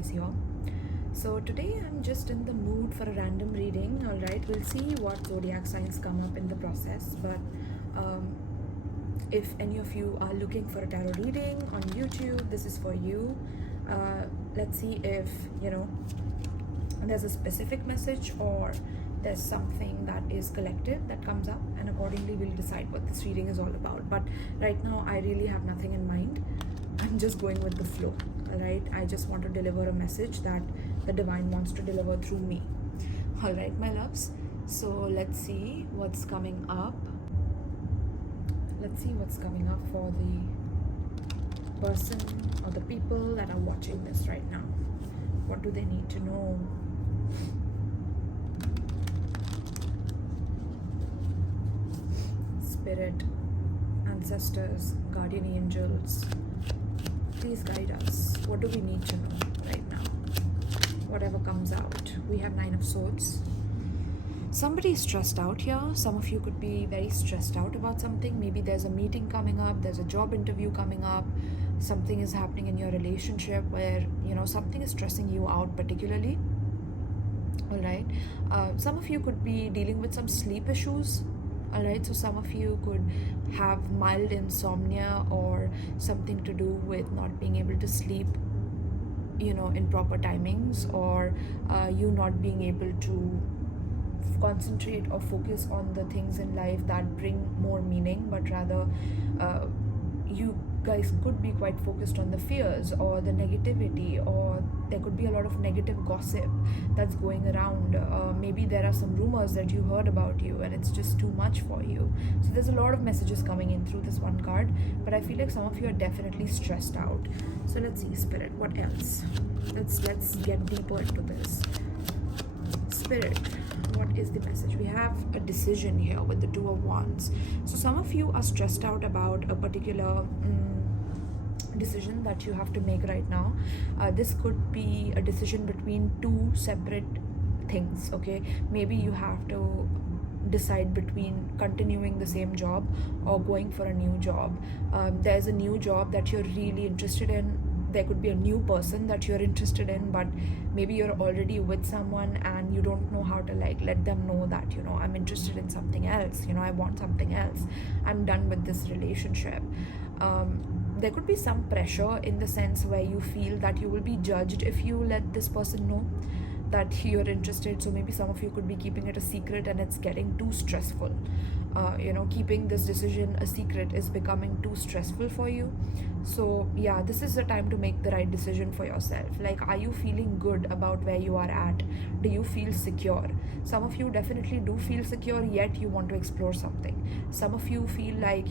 guys here. So today I'm just in the mood for a random reading. Alright, we'll see what zodiac signs come up in the process. But if any of you are looking for a tarot reading on YouTube, this is for you. Let's see if there's a specific message or there's something that is collective that comes up, and accordingly we'll decide what this reading is all about. But right now I really have nothing in mind. I'm just going with the flow. Alright, I just want to deliver a message that the divine wants to deliver through me. Alright, my loves, so let's see what's coming up. Let's see what's coming up for the person or the people that are watching this right now. What do they need to know? Spirit, ancestors, guardian angels, please guide us. What do we need to know right now? Whatever comes out. We have 9 of Swords. Somebody is stressed out here. Some of you could be very stressed out about something. Maybe there's a meeting coming up, there's a job interview coming up, something is happening in your relationship where something is stressing you out particularly. Alright, some of you could be dealing with some sleep issues. Alright, so some of you could have mild insomnia or something to do with not being able to sleep in proper timings, or you not being able to concentrate or focus on the things in life that bring more meaning, but rather you guys could be quite focused on the fears or the negativity, or there could be a lot of negative gossip that's going around. Maybe there are some rumors that you heard about you and it's just too much for you. So there's a lot of messages coming in through this one card, but I feel like some of you are definitely stressed out. So let's see, Spirit, what else? Let's get deeper into this. Spirit, what is the message? We have a decision here with the 2 of Wands. So some of you are stressed out about a particular decision that you have to make right now. This could be a decision between 2 separate things. Okay, maybe you have to decide between continuing the same job or going for a new job. There's a new job that you're really interested in. There could be a new person that you're interested in, but maybe you're already with someone and you don't know how to let them know that I'm interested in something else, I want something else, I'm done with this relationship. There could be some pressure in the sense where you feel that you will be judged if you let this person know that you're interested. So maybe some of you could be keeping it a secret and it's getting too stressful. Keeping this decision a secret is becoming too stressful for you. So yeah, this is the time to make the right decision for yourself. Like, are you feeling good about where you are at? Do you feel secure? Some of you definitely do feel secure, yet you want to explore something. Some of you feel like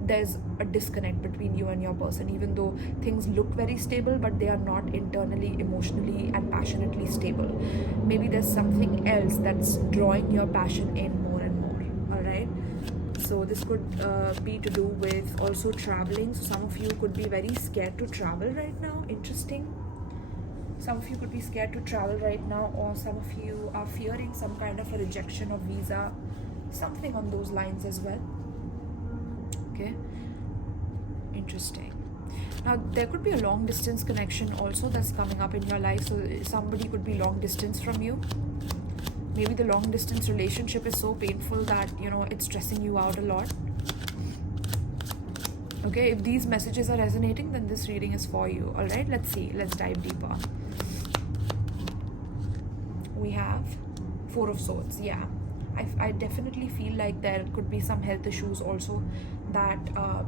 there's a disconnect between you and your person, even though things look very stable, but they are not internally, emotionally and passionately stable. Maybe there's something else that's drawing your passion in more and more. Alright, so this could be to do with also traveling. So some of you could be very scared to travel right now. Interesting. Some of you could be scared to travel right now, or some of you are fearing some kind of a rejection of visa, something on those lines as well. Okay, interesting. Now there could be a long distance connection also that's coming up in your life. So somebody could be long distance from you. Maybe the long distance relationship is so painful that it's stressing you out a lot. Okay, if these messages are resonating, then this reading is for you. All right, let's see, let's dive deeper. We have 4 of Swords. Yeah, I definitely feel like there could be some health issues also that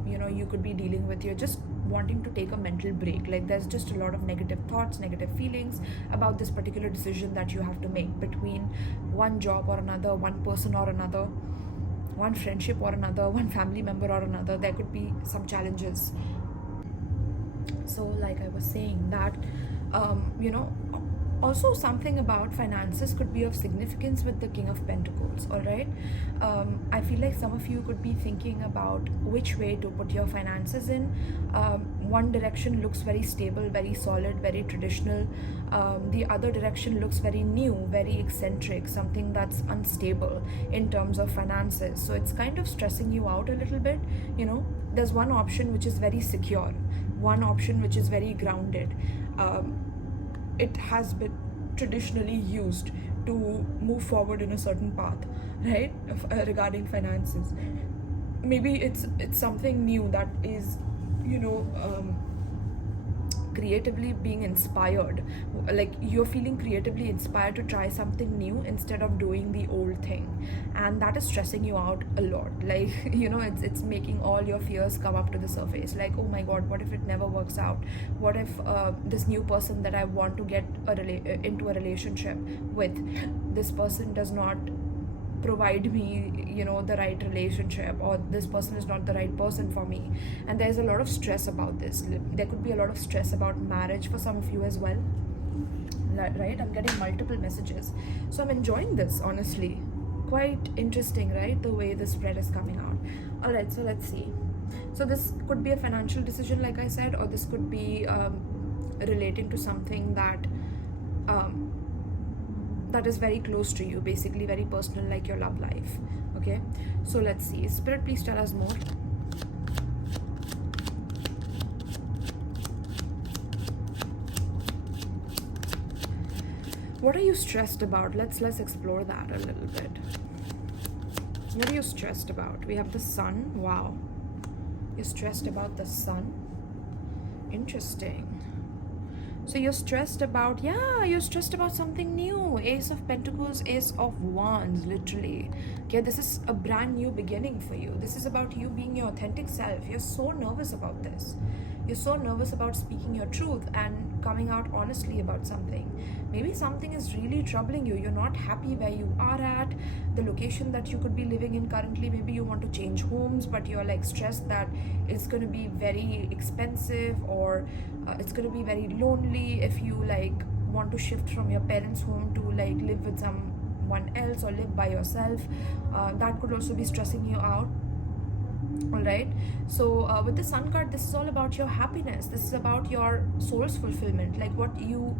you could be dealing with. You're just wanting to take a mental break. Like, there's just a lot of negative thoughts, negative feelings about this particular decision that you have to make between one job or another, one person or another, one friendship or another, one family member or another. There could be some challenges. So like I was saying that also something about finances could be of significance with the King of Pentacles. All right, I feel like some of you could be thinking about which way to put your finances in. One direction looks very stable, very solid, very traditional. The other direction looks very new, very eccentric, something that's unstable in terms of finances. So it's kind of stressing you out a little bit. There's one option which is very secure, one option which is very grounded, it has been traditionally used to move forward in a certain path, right? Regarding finances. Maybe it's something new that is, you know, creatively being inspired, like you're feeling creatively inspired to try something new instead of doing the old thing, and that is stressing you out a lot. Like you know, it's making all your fears come up to the surface, like, oh my god, what if it never works out? What if this new person that I want to get into a relationship with, this person does not provide me, you know, the right relationship, or this person is not the right person for me? And there's a lot of stress about this. There could be a lot of stress about marriage for some of you as well, right? I'm getting multiple messages, so I'm enjoying this, honestly. Quite interesting, right, the way the spread is coming out. All right, so let's see. So this could be a financial decision, like I said, or this could be relating to something that that is very close to you, basically very personal, like your love life. Okay, so let's see. Spirit, please tell us more. What are you stressed about? Let's explore that a little bit. What are you stressed about? We have the sun. Wow, you're stressed about the sun. Interesting. So you're stressed about, yeah, you're stressed about something new. Ace of Pentacles, Ace of Wands, literally. Okay, this is a brand new beginning for you. This is about you being your authentic self. You're so nervous about this. You're so nervous about speaking your truth and coming out honestly about something. Maybe something is really troubling you. You're not happy where you are at, the location that you could be living in currently. Maybe you want to change homes, but you're like stressed that it's going to be very expensive, or it's going to be very lonely if you like want to shift from your parents' home to like live with someone else or live by yourself. That could also be stressing you out. All right, so with the Sun card, this is all about your happiness. This is about your soul's fulfillment, like what you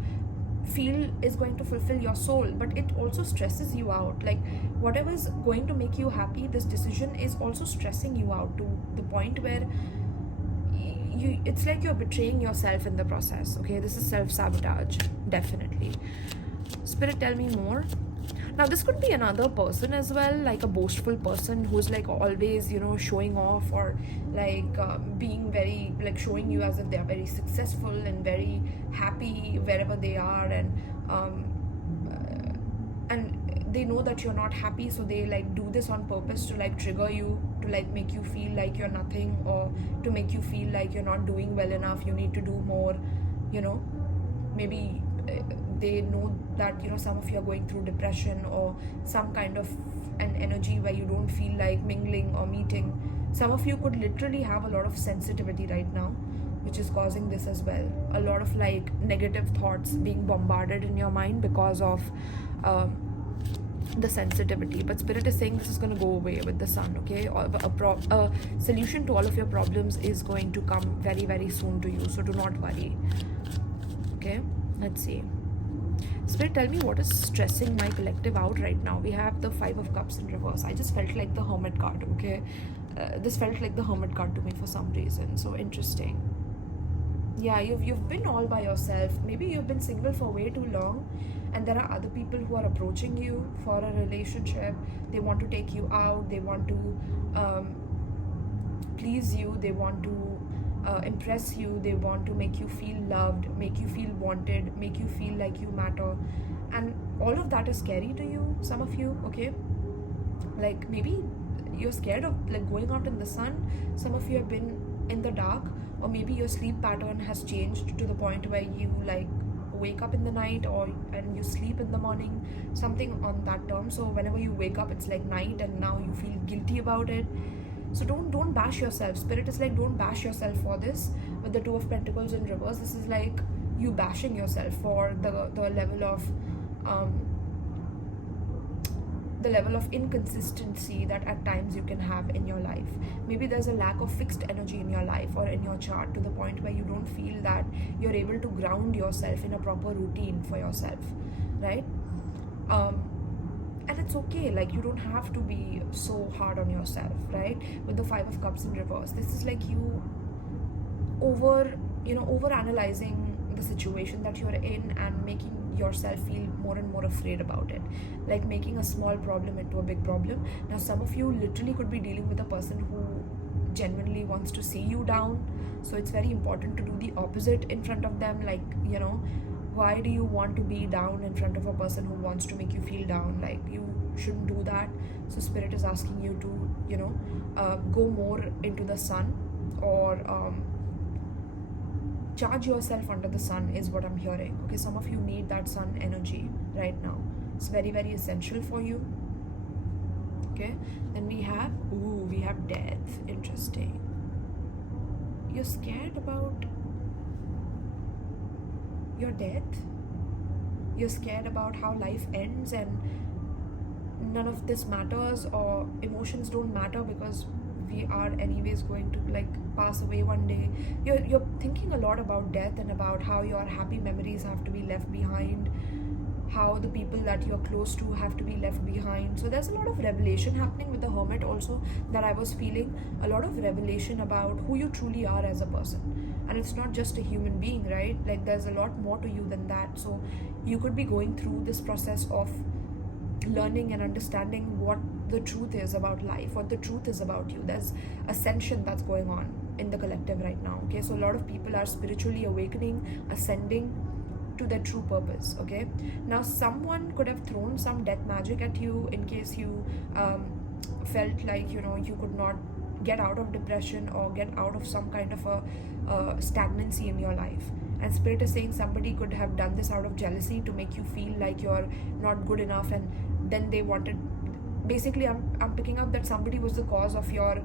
feel is going to fulfill your soul, but it also stresses you out. Like whatever is going to make you happy, this decision is also stressing you out to the point where it's like you're betraying yourself in the process. Okay, this is self-sabotage, definitely. Spirit, tell me more. Now this could be another person as well, like a boastful person who's like always, you know, showing off, or like being very, like showing you as if they're very successful and very happy wherever they are, and they know that you're not happy, so they like do this on purpose to like trigger you, to like make you feel like you're nothing, or to make you feel like you're not doing well enough, you need to do more, you know. Maybe they know that, you know, some of you are going through depression or some kind of an energy where you don't feel like mingling or meeting. Some of you could literally have a lot of sensitivity right now, which is causing this as well. A lot of like negative thoughts being bombarded in your mind because of the sensitivity. But Spirit is saying this is going to go away with the Sun. Okay, a solution to all of your problems is going to come very, very soon to you, so do not worry. Okay, let's see. Spirit, tell me what is stressing my collective out right now. We have the Five of Cups in reverse. I just felt like the Hermit card. Okay, this felt like the Hermit card to me for some reason. So interesting. Yeah, you've been all by yourself. Maybe you've been single for way too long, and there are other people who are approaching you for a relationship. They want to take you out. They want to please you. They want to impress you. They want to make you feel loved, make you feel wanted, make you feel like you matter, and all of that is scary to you, some of you. Okay, like maybe you're scared of like going out in the sun. Some of you have been in the dark, or maybe your sleep pattern has changed to the point where you like wake up in the night, and you sleep in the morning, something on that term. So whenever you wake up, it's like night, and now you feel guilty about it. So don't bash yourself. Spirit is like, don't bash yourself for this. With the Two of Pentacles in reverse, this is like you bashing yourself for the level of inconsistency that at times you can have in your life. Maybe there's a lack of fixed energy in your life or in your chart, to the point where you don't feel that you're able to ground yourself in a proper routine for yourself, right? And it's okay, like you don't have to be so hard on yourself, right? With the Five of Cups in reverse, this is like you over analyzing the situation that you're in and making yourself feel more and more afraid about it, like making a small problem into a big problem. Now some of you literally could be dealing with a person who genuinely wants to see you down, so it's very important to do the opposite in front of them. Like, you know, why do you want to be down in front of a person who wants to make you feel down? Like, you shouldn't do that. So spirit is asking you to, you know, go more into the sun, or charge yourself under the sun is what I'm hearing. Okay, some of you need that sun energy right now. It's very, very essential for you. Okay, then we have death. Interesting. You're scared about your death. You're scared about how life ends and none of this matters, or emotions don't matter because we are anyways going to like pass away one day. You're thinking a lot about death and about how your happy memories have to be left behind, how the people that you're close to have to be left behind. So there's a lot of revelation happening with the Hermit also, that I was feeling a lot of revelation about who you truly are as a person. And it's not just a human being, right? Like, there's a lot more to you than that. So you could be going through this process of learning and understanding what the truth is about life, what the truth is about you. There's ascension that's going on in the collective right now. Okay, so a lot of people are spiritually awakening, ascending to their true purpose. Okay, now someone could have thrown some death magic at you in case you felt like, you know, you could not get out of depression or get out of some kind of a stagnancy in your life. And spirit is saying somebody could have done this out of jealousy to make you feel like you're not good enough, and then they wanted, basically I'm picking up that somebody was the cause of your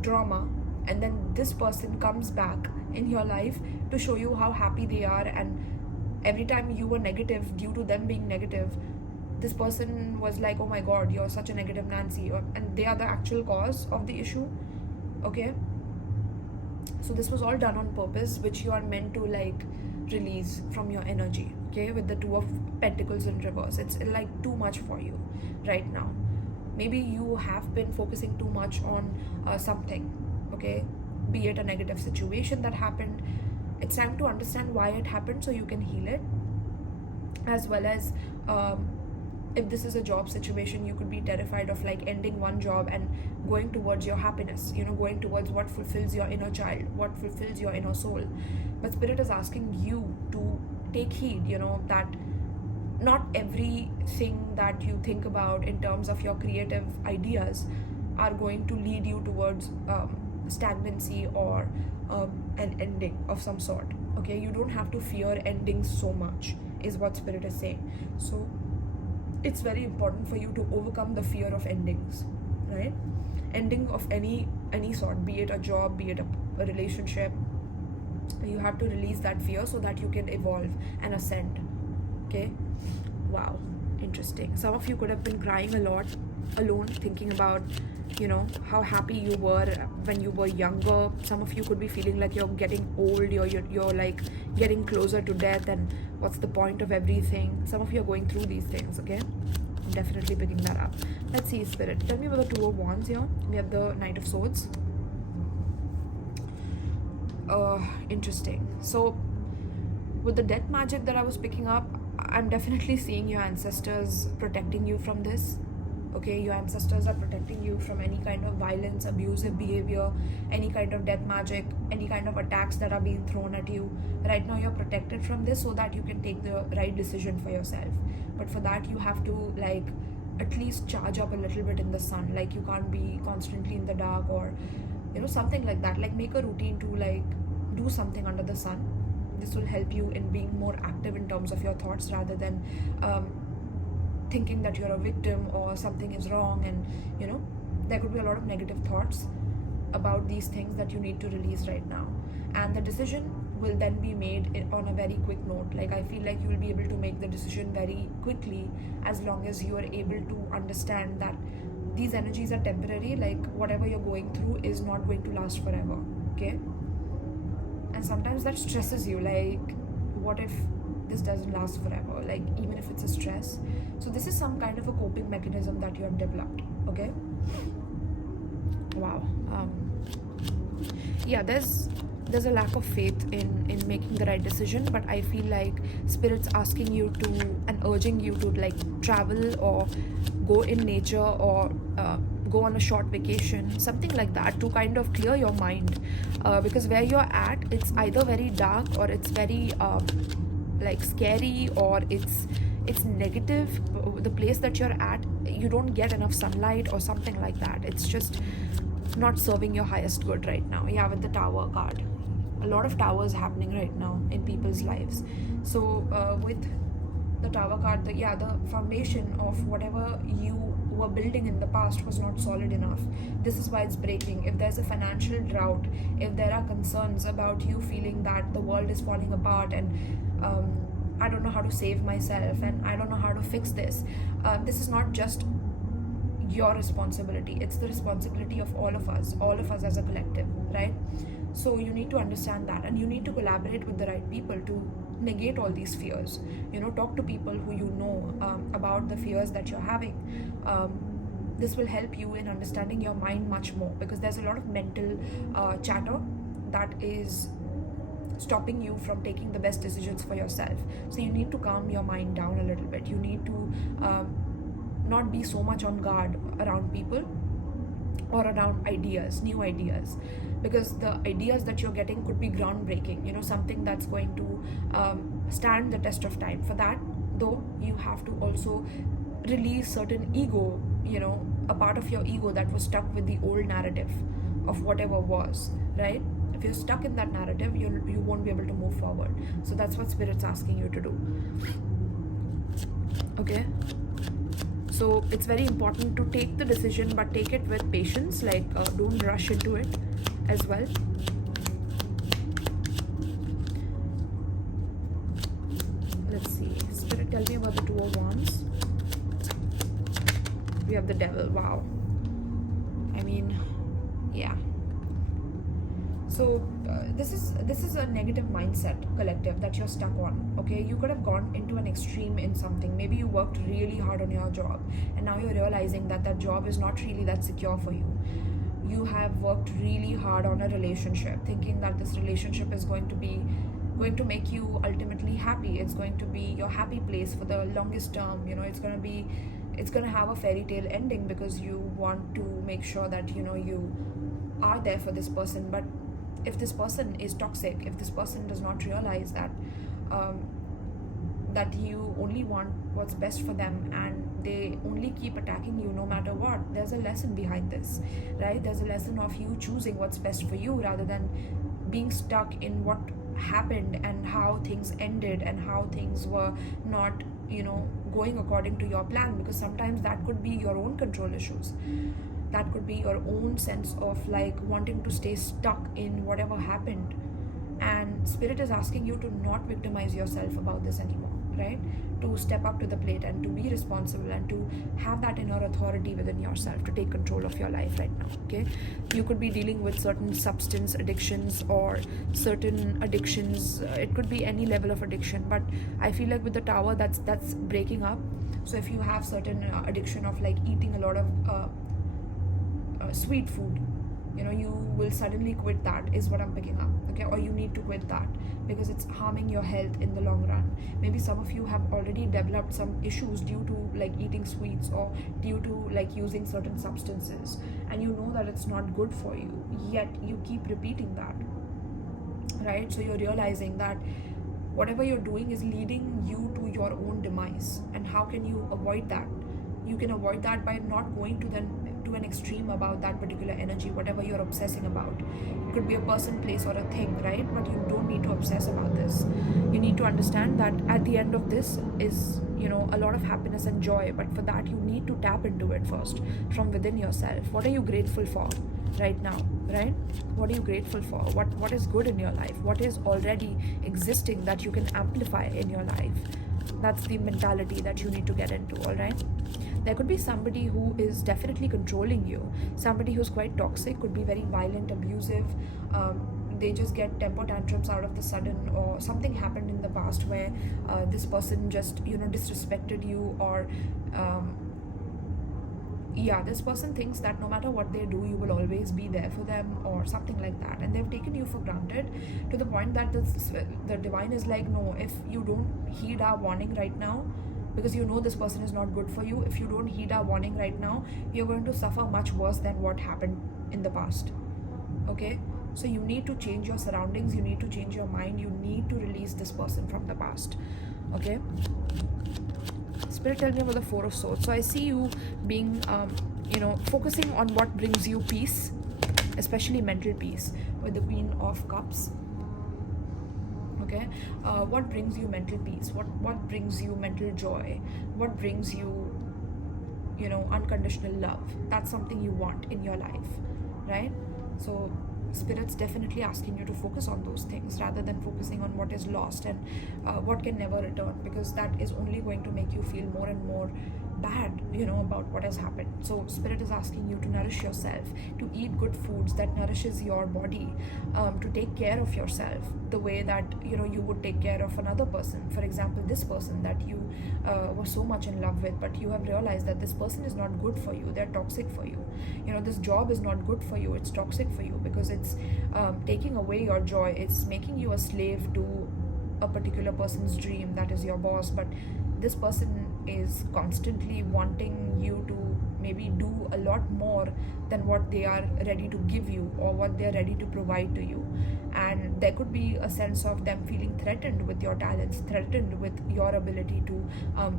drama, and then this person comes back in your life to show you how happy they are. And every time you were negative due to them being negative, this person was like, oh my god, you're such a negative Nancy, and they are the actual cause of the issue. Okay, so this was all done on purpose, which you are meant to like release from your energy. Okay, with the Two of Pentacles in reverse, it's like too much for you right now. Maybe you have been focusing too much on something. Okay, be it a negative situation that happened. It's time to understand why it happened so you can heal it, as well as if this is a job situation, you could be terrified of like ending one job and going towards your happiness, you know, going towards what fulfills your inner child, what fulfills your inner soul. But spirit is asking you to take heed, you know, that not everything that you think about in terms of your creative ideas are going to lead you towards stagnancy or an ending of some sort. Okay, you don't have to fear endings so much, is what spirit is saying. So it's very important for you to overcome the fear of endings, right? Ending of any sort, be it a job, be it a relationship. You have to release that fear so that you can evolve and ascend. Okay, wow, interesting. Some of you could have been crying a lot alone, thinking about, you know, how happy you were when you were younger. Some of you could be feeling like you're getting old, you're like getting closer to death, and what's the point of everything. Some of you are going through these things. Okay, I'm definitely picking that up. Let's see, spirit, tell me about the Two of Wands here. We have the Knight of Swords. Interesting. So with the death magic that I was picking up, I'm definitely seeing your ancestors protecting you from this. Okay, your ancestors are protecting you from any kind of violence, abusive behavior, any kind of death magic, any kind of attacks that are being thrown at you. Right now you're protected from this so that you can take the right decision for yourself. But for that you have to like at least charge up a little bit in the sun. Like, you can't be constantly in the dark, or you know, something like that. Like, make a routine to like do something under the sun. This will help you in being more active in terms of your thoughts, rather than thinking that you're a victim or something is wrong. And you know, there could be a lot of negative thoughts about these things that you need to release right now, and the decision will then be made on a very quick note. Like, I feel like you will be able to make the decision very quickly, as long as you are able to understand that these energies are temporary. Like, whatever you're going through is not going to last forever. Okay, and sometimes that stresses you, like, what if this doesn't last forever, like even if it's a stress. So this is some kind of a coping mechanism that you have developed. Okay, wow. Yeah, there's there's a lack of faith in making the right decision, but I feel like spirit's asking you to and urging you to like travel or go in nature or go on a short vacation, something like that, to kind of clear your mind, because where you're at, it's either very dark or it's very like scary, or it's negative. The place that you're at, you don't get enough sunlight or something like that. It's just not serving your highest good right now. Yeah, with the Tower card, a lot of towers happening right now in people's lives. So with the Tower card, the foundation of whatever you were building in the past was not solid enough. This is why it's breaking. If there's a financial drought, if there are concerns about you feeling that the world is falling apart and I don't know how to save myself and I don't know how to fix this, this is not just your responsibility, it's the responsibility of all of us as a collective, right? So you need to understand that, and you need to collaborate with the right people to negate all these fears. Talk to people who about the fears that you're having. This will help you in understanding your mind much more, because there's a lot of mental chatter that is stopping you from taking the best decisions for yourself. So you need to calm your mind down a little bit. You need to not be so much on guard around people or around new ideas, because the ideas that you're getting could be groundbreaking, something that's going to stand the test of time. For that, though, you have to also release certain ego, a part of your ego that was stuck with the old narrative of whatever was, right? If you're stuck in that narrative, you won't be able to move forward. So that's what Spirit's asking you to do. Okay? So it's very important to take the decision, but take it with patience. Like, don't rush into it as well. Let's see. Spirit, tell me about the Two of Wands. We have the Devil. Wow. I mean, yeah. So this is a negative mindset, collective, that you're stuck on. Okay, you could have gone into an extreme in something. Maybe you worked really hard on your job, and now you're realizing that that job is not really that secure for you. You have worked really hard on a relationship, thinking that this relationship is going to make you ultimately happy. It's going to be your happy place for the longest term. It's going to have a fairy tale ending, because you want to make sure that you are there for this person. But if this person is toxic, if this person does not realize that that you only want what's best for them, and they only keep attacking you no matter what, there's a lesson behind this, right? There's a lesson of you choosing what's best for you, rather than being stuck in what happened and how things ended and how things were not going according to your plan. Because sometimes that could be your own control issues, that could be your own sense of like wanting to stay stuck in whatever happened. And Spirit is asking you to not victimize yourself about this anymore, right? To step up to the plate and to be responsible and to have that inner authority within yourself to take control of your life right now. Okay, you could be dealing with certain substance addictions or certain addictions. It could be any level of addiction, but I feel like with the Tower, that's breaking up. So if you have certain addiction of like eating a lot of sweet food, you will suddenly quit that, is what I'm picking up. Okay, or you need to quit that because it's harming your health in the long run. Maybe some of you have already developed some issues due to like eating sweets or due to like using certain substances, and you know that it's not good for you, yet you keep repeating that, right? So you're realizing that whatever you're doing is leading you to your own demise. And how can you avoid that? You can avoid that by not going to an extreme about that particular energy, whatever you're obsessing about. It could be a person, place, or a thing, right? But you don't need to obsess about this. You need to understand that at the end of this is a lot of happiness and joy, but for that you need to tap into it first from within yourself. What are you grateful for right now, right? What are you grateful for? What is good in your life? What is already existing that you can amplify in your life? That's the mentality that you need to get into. All right, there could be somebody who is definitely controlling you, somebody who's quite toxic, could be very violent, abusive. They just get temper tantrums out of the sudden, or something happened in the past where this person just disrespected you, or yeah, this person thinks that no matter what they do, you will always be there for them or something like that, and they've taken you for granted to the point that the divine is like, no, if you don't heed our warning right now, because you know this person is not good for you, if you don't heed our warning right now, you're going to suffer much worse than what happened in the past. Okay, so you need to change your surroundings, you need to change your mind, you need to release this person from the past. Okay, Spirit, tell me about the Four of Swords. So I see you being focusing on what brings you peace, especially mental peace, with the Queen of Cups. Okay, what brings you mental peace, what brings you mental joy, what brings you unconditional love? That's something you want in your life, right? So Spirit's definitely asking you to focus on those things rather than focusing on what is lost and what can never return, because that is only going to make you feel more and more bad about what has happened. So Spirit is asking you to nourish yourself, to eat good foods that nourishes your body, to take care of yourself the way that you would take care of another person. For example, this person that you were so much in love with, but you have realized that this person is not good for you, they're toxic for you. This job is not good for you, it's toxic for you, because it's taking away your joy, it's making you a slave to a particular person's dream, that is your boss. But this person is constantly wanting you to maybe do a lot more than what they are ready to give you or what they are ready to provide to you. And there could be a sense of them feeling threatened with your talents, threatened with your ability to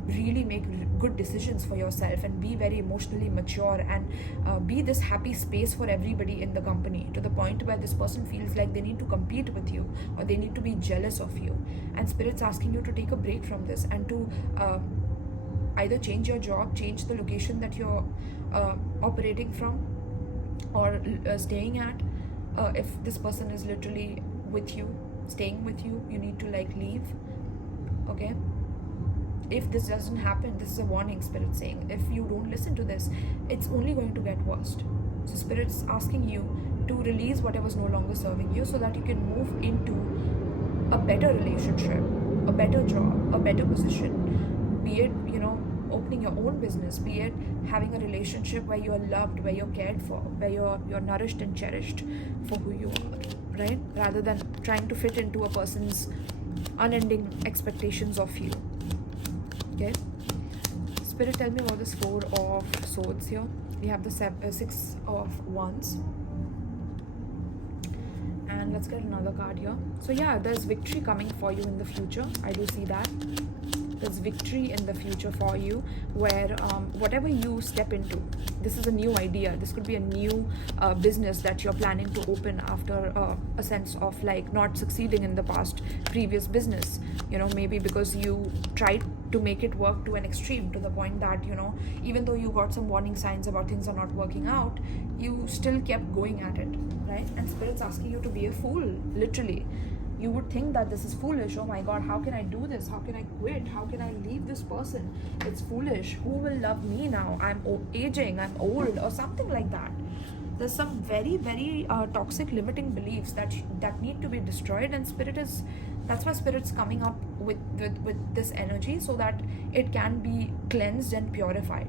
really make good decisions for yourself and be very emotionally mature and be this happy space for everybody in the company, to the point where this person feels like they need to compete with you or they need to be jealous of you. And Spirit's asking you to take a break from this and to either change your job, change the location that you're operating from or staying at. If this person is literally with you, staying with you, you need to leave. Okay, if this doesn't happen, this is a warning. Spirit saying, if you don't listen to this, it's only going to get worse. So Spirit's asking you to release whatever's no longer serving you, so that you can move into a better relationship, a better job, a better position, be it opening your own business, be it having a relationship where you're loved, where you're cared for, where you're nourished and cherished for who you are, right? Rather than trying to fit into a person's unending expectations of you. Okay, Spirit, tell me about this Four of Swords here. We have the Six of Wands. And let's get another card here. So yeah, there's victory coming for you in the future. I do see that. There's victory in the future for you, where whatever you step into, this is a new idea, this could be a new business that you're planning to open after a sense of not succeeding in the previous business, maybe because you tried to make it work to an extreme, to the point that even though you got some warning signs about things are not working out, you still kept going at it, right? And Spirit's asking you to be a fool, literally. You would think that this is foolish. Oh my God, how can I do this? How can I quit? How can I leave this person? It's foolish. Who will love me now? I'm aging, I'm old, or something like that. There's some very, very toxic limiting beliefs that need to be destroyed, and that's why Spirit's coming up with this energy, so that it can be cleansed and purified.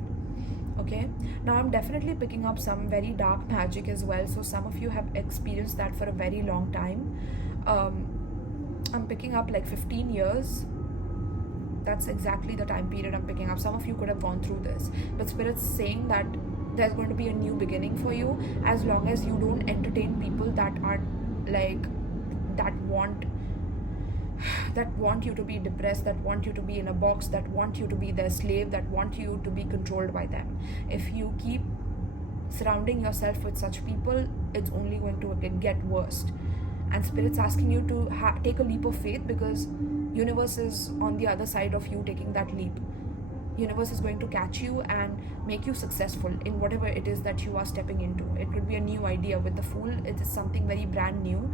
Okay, now I'm definitely picking up some very dark magic as well, so some of you have experienced that for a very long time. I'm picking up 15 years. That's exactly the time period I'm picking up. Some of you could have gone through this, but Spirit's saying that there's going to be a new beginning for you, as long as you don't entertain people that are that want you to be depressed, that want you to be in a box, that want you to be their slave, that want you to be controlled by them. If you keep surrounding yourself with such people, it's only going to get worse. And Spirit's asking you to take a leap of faith, because universe is on the other side of you taking that leap. Universe is going to catch you and make you successful in whatever it is that you are stepping into. It could be a new idea. With the Fool, it is something very brand new.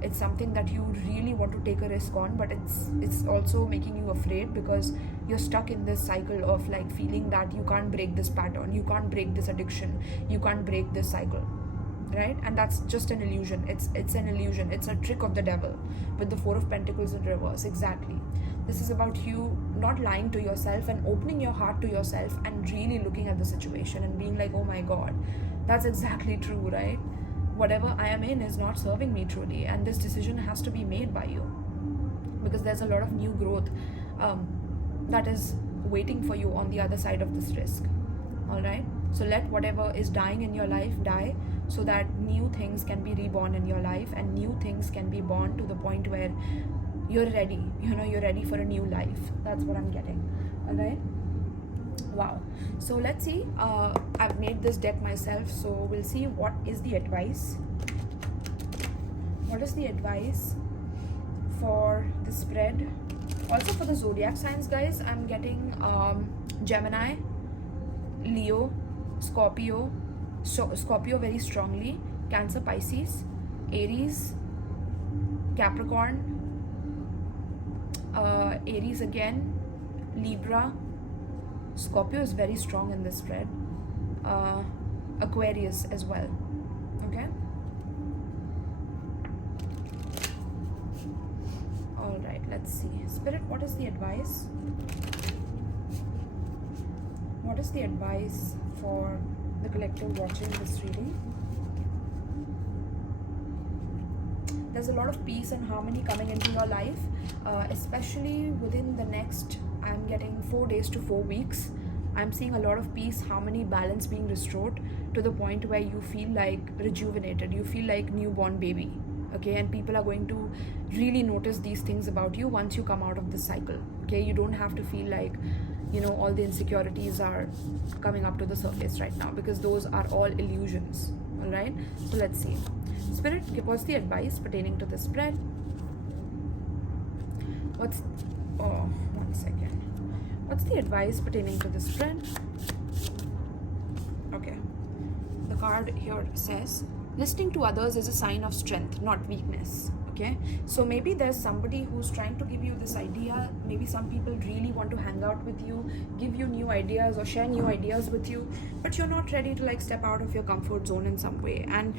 It's something that you really want to take a risk on, but it's also making you afraid, because you're stuck in this cycle of feeling that you can't break this pattern, you can't break this addiction, you can't break this cycle, right? And that's just an illusion. It's an illusion. It's a trick of the devil, with the Four of Pentacles in reverse. Exactly. This is about you not lying to yourself and opening your heart to yourself and really looking at the situation and being like, oh my god, that's exactly true, right? Whatever I am in is not serving me truly, and this decision has to be made by you, because there's a lot of new growth that is waiting for you on the other side of this risk. All right, so let whatever is dying in your life die, so that new things can be reborn in your life, and new things can be born to the point where you're ready. You're ready for a new life. That's what I'm getting. All right, wow. So let's see. I've made this deck myself, so we'll see what is the advice. What is the advice for the spread? Also for the zodiac signs, guys, I'm getting Gemini, Leo, Scorpio very strongly, Cancer, Pisces, Aries, Capricorn, Aries again, Libra. Scorpio is very strong in this spread, Aquarius as well. Okay, all right, let's see. Spirit, what is the advice? What is the advice for the collective watching this reading? There's a lot of peace and harmony coming into your life, especially within the next, I'm getting 4 days to 4 weeks. I'm seeing a lot of peace, harmony, balance being restored to the point where you feel like rejuvenated, you feel like newborn baby. Okay, and people are going to really notice these things about you once you come out of this cycle. Okay, you don't have to feel like all the insecurities are coming up to the surface right now, because those are all illusions. All right, so let's see. Spirit, what's the advice pertaining to the spread? One second. What's the advice pertaining to the spread? Okay, the card here says, listening to others is a sign of strength, not weakness. Okay, so maybe there's somebody who's trying to give you this idea. Maybe some people really want to hang out with you, give you new ideas or share new ideas with you, but you're not ready to step out of your comfort zone in some way. And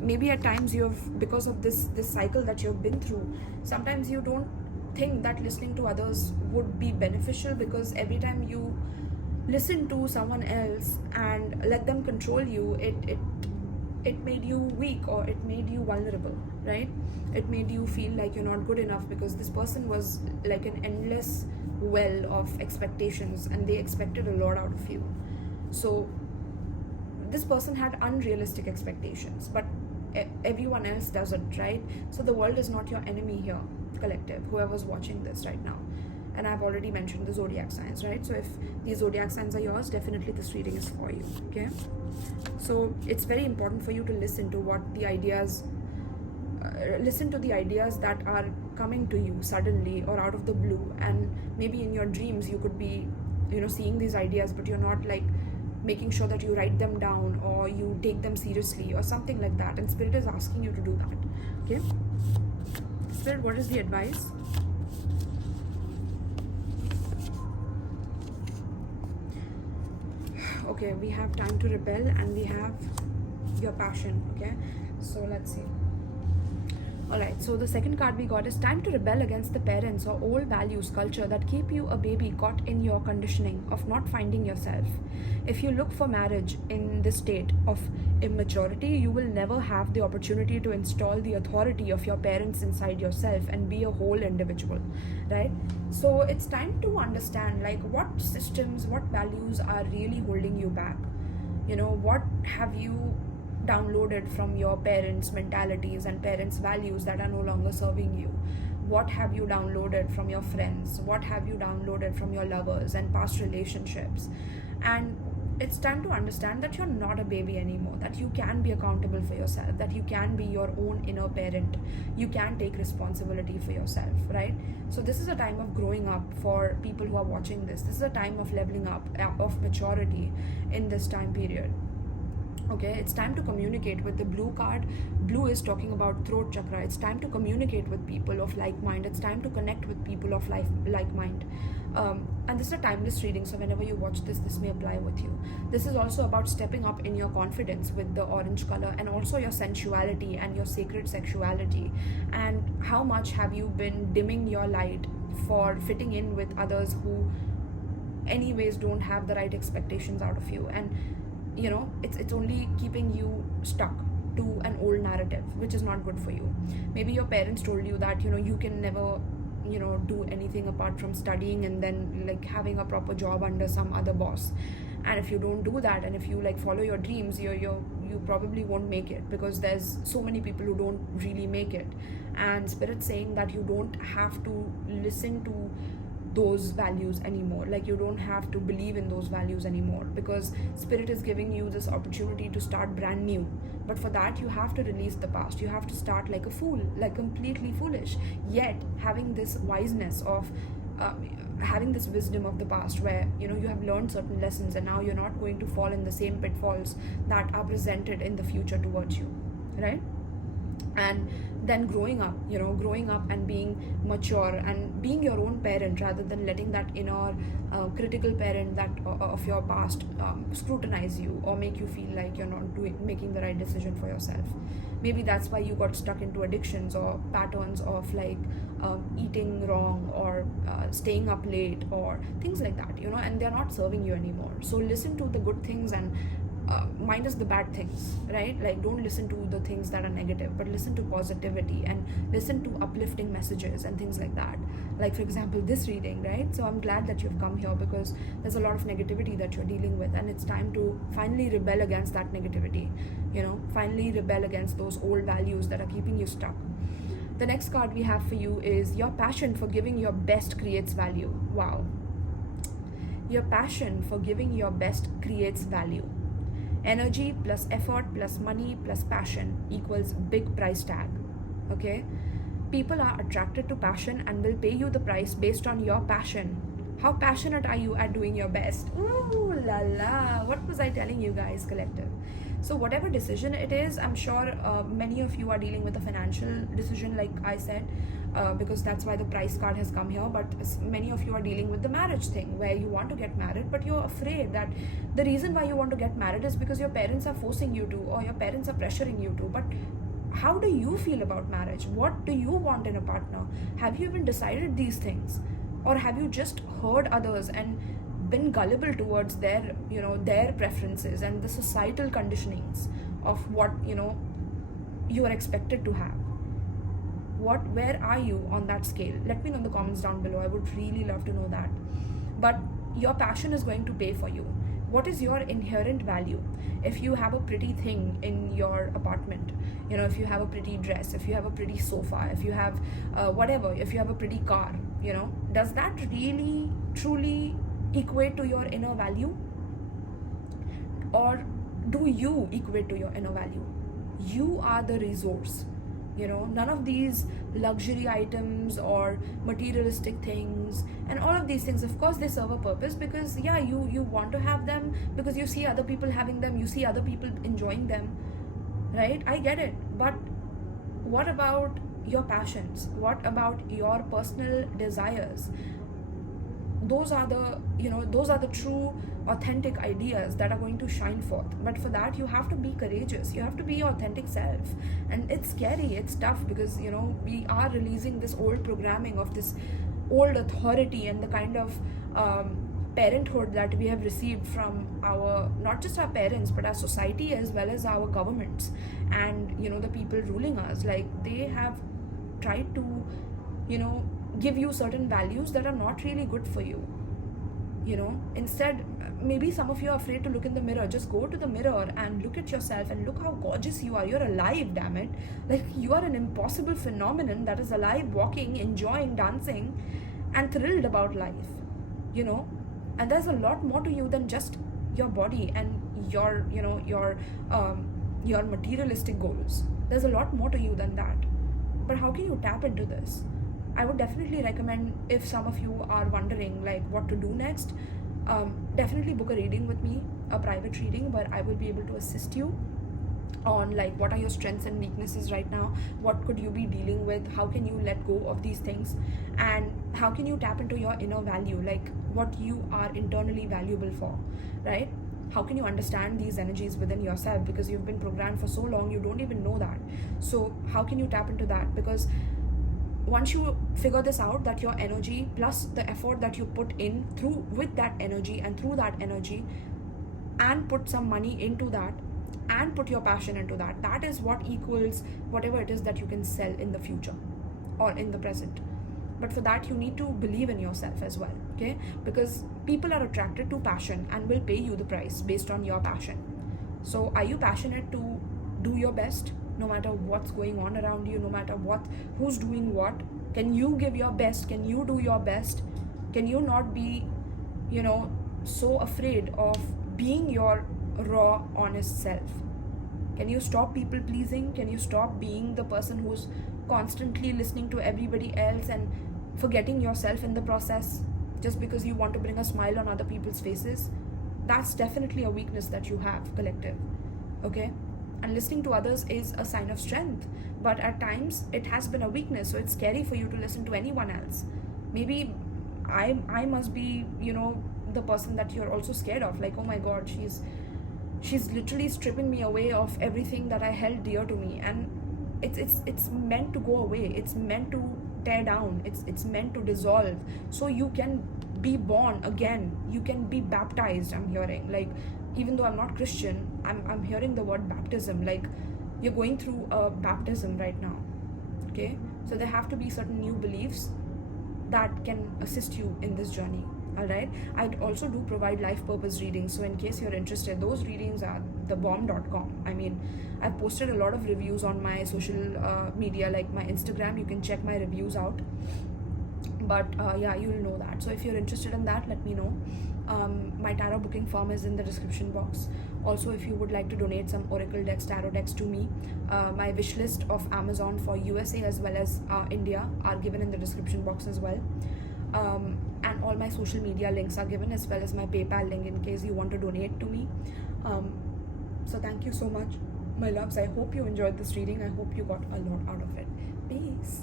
maybe at times because of this cycle that you've been through, sometimes you don't think that listening to others would be beneficial, because every time you listen to someone else and let them control you, it made you weak, or it made you vulnerable, right? It made you feel like you're not good enough, because this person was like an endless well of expectations, and they expected a lot out of you. So this person had unrealistic expectations, but everyone else doesn't, right? So the world is not your enemy here, collective, whoever's watching this right now. And I've already mentioned the zodiac signs, right? So if these zodiac signs are yours, definitely this reading is for you. Okay, so it's very important for you to listen to what the ideas listen to the ideas that are coming to you suddenly or out of the blue. And maybe in your dreams you could be seeing these ideas, but you're not making sure that you write them down or you take them seriously or something like that, and Spirit is asking you to do that. Okay, Spirit, what is the advice? Okay, we have time to rebel and we have your passion. Okay, so let's see. Alright, so the second card we got is time to rebel against the parents or old values, culture that keep you a baby caught in your conditioning of not finding yourself. If you look for marriage in this state of immaturity, you will never have the opportunity to install the authority of your parents inside yourself and be a whole individual, right? So it's time to understand what systems, what values are really holding you back. What have you downloaded from your parents' mentalities and parents' values that are no longer serving you? What have you downloaded from your friends? What have you downloaded from your lovers and past relationships? And it's time to understand that you're not a baby anymore, that you can be accountable for yourself, that you can be your own inner parent, you can take responsibility for yourself, right? So this is a time of growing up for people who are watching this. This is a time of leveling up, of maturity in this time period. Okay, it's time to communicate. With the blue card, blue is talking about throat chakra. It's time to communicate with people of like mind. It's time to connect with people of like mind. And this is a timeless reading, so whenever you watch this, this may apply with you. This is also about stepping up in your confidence with the orange color, and also your sensuality and your sacred sexuality. And how much have you been dimming your light for fitting in with others who anyways don't have the right expectations out of you. And it's only keeping you stuck to an old narrative, which is not good for you. Maybe your parents told you that you can never do anything apart from studying and then like having a proper job under some other boss. And if you don't do that, and if you like follow your dreams, you probably won't make it, because there's so many people who don't really make it. And Spirit's saying that you don't have to listen to those values anymore. Like, you don't have to believe in those values anymore, because Spirit is giving you this opportunity to start brand new. But for that, you have to release the past. You have to start like a fool, like completely foolish, yet having this wiseness of having this wisdom of the past, where you have learned certain lessons, and now you're not going to fall in the same pitfalls that are presented in the future towards you, right? And then growing up and being mature and being your own parent, rather than letting that inner critical parent that of your past scrutinize you or make you feel like you're not making the right decision for yourself. Maybe that's why you got stuck into addictions or patterns of like eating wrong or staying up late or things like that, and they're not serving you anymore. So listen to the good things and minus the bad things, right? Like, don't listen to the things that are negative, but listen to positivity and listen to uplifting messages and things like that. Like, for example, this reading, right? So I'm glad that you've come here, because there's a lot of negativity that you're dealing with, and it's time to finally rebel against that negativity, finally rebel against those old values that are keeping you stuck. The next card we have for you is your passion for giving your best creates value. Wow. Your passion for giving your best creates value. Energy plus effort plus money plus passion equals big price tag. Okay? People are attracted to passion and will pay you the price based on your passion. How passionate are you at doing your best? Ooh la la. What was I telling you guys, collective? So whatever decision it is, I'm sure many of you are dealing with a financial decision, like I said, because that's why the price card has come here. But many of you are dealing with the marriage thing, where you want to get married, but you're afraid that the reason why you want to get married is because your parents are forcing you to, or your parents are pressuring you to. But how do you feel about marriage? What do you want in a partner? Have you even decided these things? Or have you just heard others and been gullible towards their preferences and the societal conditionings of what you are expected to have? Where are you on that scale? Let me know in the comments down below. I would really love to know that. But your passion is going to pay for you. What is your inherent value? If you have a pretty thing in your apartment, if you have a pretty dress, if you have a pretty sofa, if you have whatever, if you have a pretty car, does that really truly equate to your inner value? Or do you equate to your inner value? You are the resource. None of these luxury items or materialistic things and all of these things, of course they serve a purpose, because you want to have them because you see other people having them, you see other people enjoying them, right? I get it. But what about your passions? What about your personal desires? Those are the true authentic ideas that are going to shine forth. But for that, you have to be courageous. You have to be your authentic self. And it's scary, it's tough, because we are releasing this old programming of this old authority and the kind of parenthood that we have received from our, not just our parents, but our society as well as our governments and the people ruling us. Like, they have tried to give you certain values that are not really good for you. Instead, maybe some of you are afraid to look in the mirror. Just go to the mirror and look at yourself and look how gorgeous you are. You're alive, damn it. Like, you are an impossible phenomenon that is alive, walking, enjoying, dancing, and thrilled about life. And there's a lot more to you than just your body and your materialistic goals. There's a lot more to you than that. But how can you tap into this? I would definitely recommend, if some of you are wondering like what to do next, definitely book a reading with me, a private reading, where I will be able to assist you on like what are your strengths and weaknesses right now, what could you be dealing with, how can you let go of these things, and how can you tap into your inner value, like what you are internally valuable for, right? How can you understand these energies within yourself, because you've been programmed for so long you don't even know that. So how can you tap into that? Because once you figure this out, that your energy plus the effort that you put in through with that energy and through that energy, and put some money into that, and put your passion into that, that is what equals whatever it is that you can sell in the future or in the present. But for that, you need to believe in yourself as well, okay? Because people are attracted to passion and will pay you the price based on your passion. So are you passionate to do your best no matter what's going on around you, no matter who's doing what? Can you give your best? Can you do your best? Can you not be, so afraid of being your raw, honest self? Can you stop people pleasing? Can you stop being the person who's constantly listening to everybody else and forgetting yourself in the process just because you want to bring a smile on other people's faces? That's definitely a weakness that you have, collective, okay? And listening to others is a sign of strength, but at times it has been a weakness, so it's scary for you to listen to anyone else. Maybe I must be, the person that you're also scared of, like, oh my god, she's literally stripping me away of everything that I held dear to me, and it's meant to go away. It's meant to tear down. It's meant to dissolve, so you can be born again. You can be baptized. I'm hearing, like, even though I'm not Christian, I'm hearing the word baptism. Like, you're going through a baptism right now, okay? So there have to be certain new beliefs that can assist you in this journey. All right, I also do provide life purpose readings, so in case you're interested, those readings are thebomb.com. I mean, I've posted a lot of reviews on my social media, like my Instagram. You can check my reviews out, but yeah, you'll know that. So if you're interested in that, let me know. My tarot booking form is in the description box. Also, if you would like to donate some oracle decks, tarot decks to me, my wish list of Amazon for USA as well as India are given in the description box as well. And all my social media links are given, as well as my PayPal link in case you want to donate to me. So thank you so much, my loves. I hope you enjoyed this reading. I hope you got a lot out of it. Peace.